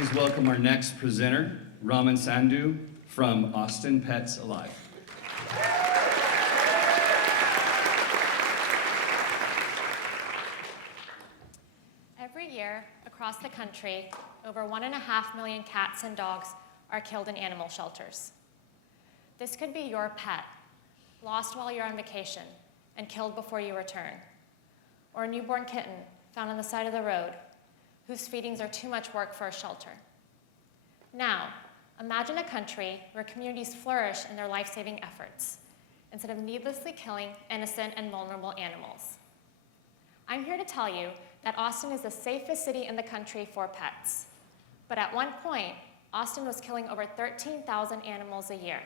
Please welcome our next presenter, Raman Sandhu from Austin Pets Alive. Every year, across the country, over 1.5 million cats and dogs are killed in animal shelters. This could be your pet, lost while you're on vacation and killed before you return, or a newborn kitten found on the side of the road whose feedings are too much work for a shelter. Now, imagine a country where communities flourish in their life-saving efforts instead of needlessly killing innocent and vulnerable animals. I'm here to tell you that Austin is the safest city in the country for pets. But at one point, Austin was killing over 13,000 animals a year.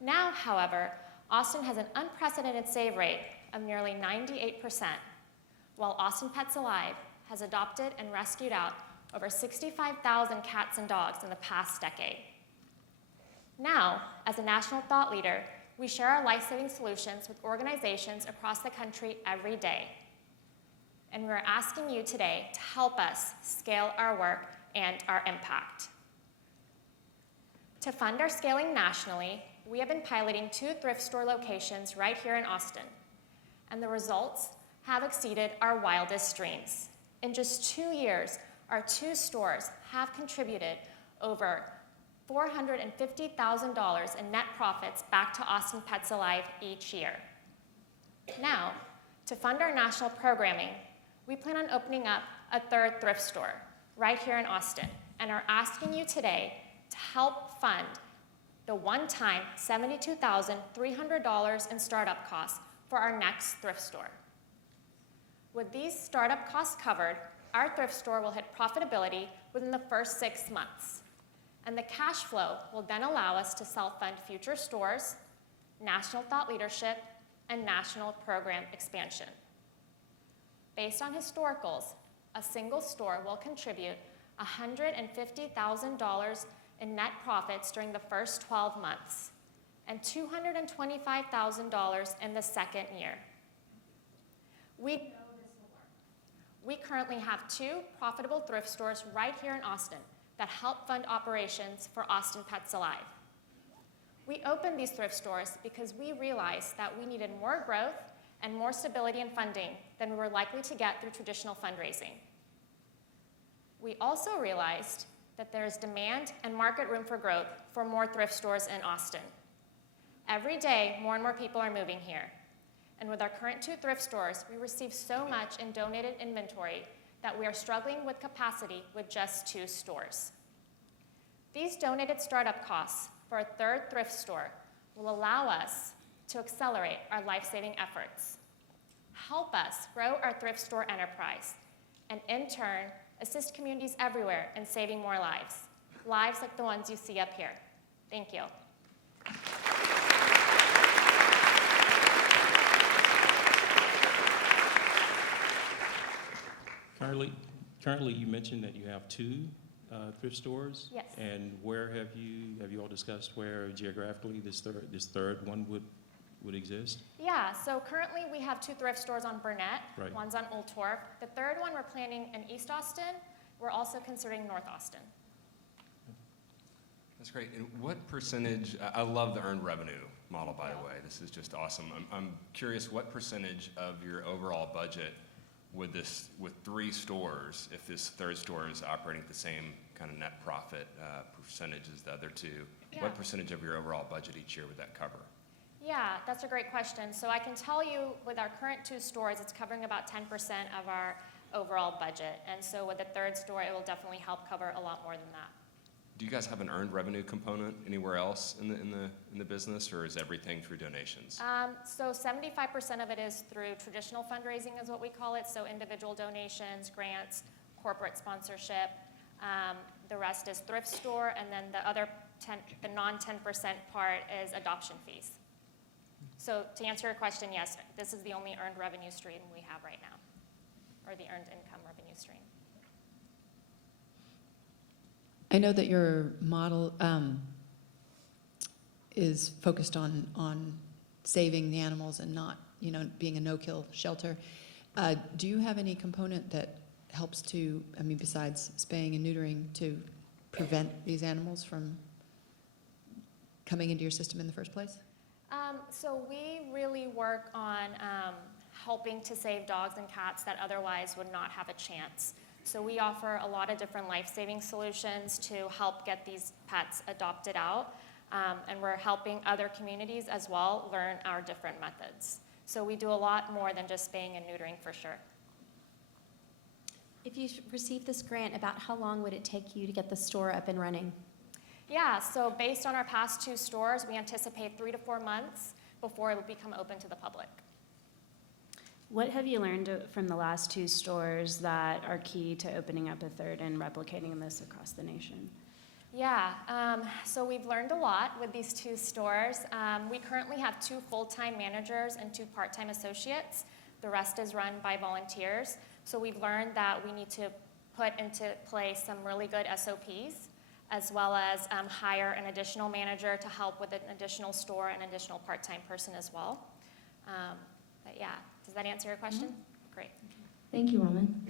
Now, however, Austin has an unprecedented save rate of nearly 98%, while Austin Pets Alive has adopted and rescued out over 65,000 cats and dogs in the past decade. Now, as a national thought leader, we share our life-saving solutions with organizations across the country every day. And we're asking you today to help us scale our work and our impact. To fund our scaling nationally, we have been piloting 2 thrift store locations right here in Austin, and the results have exceeded our wildest dreams. In just 2 years, our 2 stores have contributed over $450,000 in net profits back to Austin Pets Alive each year. Now, to fund our national programming, we plan on opening up a 3rd thrift store right here in Austin and are asking you today to help fund the one-time $72,300 in startup costs for our next thrift store. With these startup costs covered, our thrift store will hit profitability within the first 6 months, and the cash flow will then allow us to self-fund future stores, national thought leadership, and national program expansion. Based on historicals, a single store will contribute $150,000 in net profits during the first 12 months and $225,000 in the second year. We know this will work. We currently have 2 profitable thrift stores right here in Austin that help fund operations for Austin Pets Alive. We opened these thrift stores because we realized that we needed more growth and more stability in funding than we were likely to get through traditional fundraising. We also realized that there is demand and market room for growth for more thrift stores in Austin. Every day, more and more people are moving here. And with our current 2 thrift stores, we receive so much in donated inventory that we are struggling with capacity with just 2 stores. These donated startup costs for a 3rd thrift store will allow us to accelerate our life-saving efforts, help us grow our thrift store enterprise, and in turn, assist communities everywhere in saving more lives, lives like the ones you see up here. Thank you. Currently, you mentioned that you have 2 thrift stores. Yes. And where have you all discussed where geographically this third one would exist? Yeah, so currently we have 2 thrift stores on Burnett. Right. One's on Old Torf. The 3rd one we're planning in East Austin. We're also considering North Austin. That's great. And what percentage, I love the earned revenue model, by the way. This is just awesome. I'm curious, what percentage of your overall budget with 3 stores, if this 3rd store is operating at the same kind of net profit percentage as the other 2, what percentage of your overall budget each year would that cover? Yeah, that's a great question. So I can tell you with our current 2 stores, it's covering about 10% of our overall budget. And so with the 3rd store, it will definitely help cover a lot more than that. Do you guys have an earned revenue component anywhere else in the business, or is everything through donations? So 75% of it is through traditional fundraising, is what we call it. So individual donations, grants, corporate sponsorship. The rest is thrift store, and then the other the non-10% part is adoption fees. So to answer your question, yes, this is the only earned revenue stream we have right now, or the earned income revenue stream. I know that your model is focused on saving the animals and not, being a no-kill shelter. Do you have any component that helps to, I mean, besides spaying and neutering, to prevent these animals from coming into your system in the first place? So we really work on helping to save dogs and cats that otherwise would not have a chance. So we offer a lot of different life-saving solutions to help get these pets adopted out. And we're helping other communities as well learn our different methods. So we do a lot more than just spaying and neutering for sure. If you received this grant, about how long would it take you to get the store up and running? Yeah, so based on our past 2 stores, we anticipate 3 to 4 months before it will become open to the public. What have you learned from the last 2 stores that are key to opening up a third and replicating this across the nation? Yeah, so we've learned a lot with these 2 stores. We currently have 2 full-time managers and 2 part-time associates. The rest is run by volunteers. So we've learned that we need to put into place some really good SOPs, as well as hire an additional manager to help with an additional store and additional part-time person as well. But yeah, does that answer your question? Great. Thank you, Raman.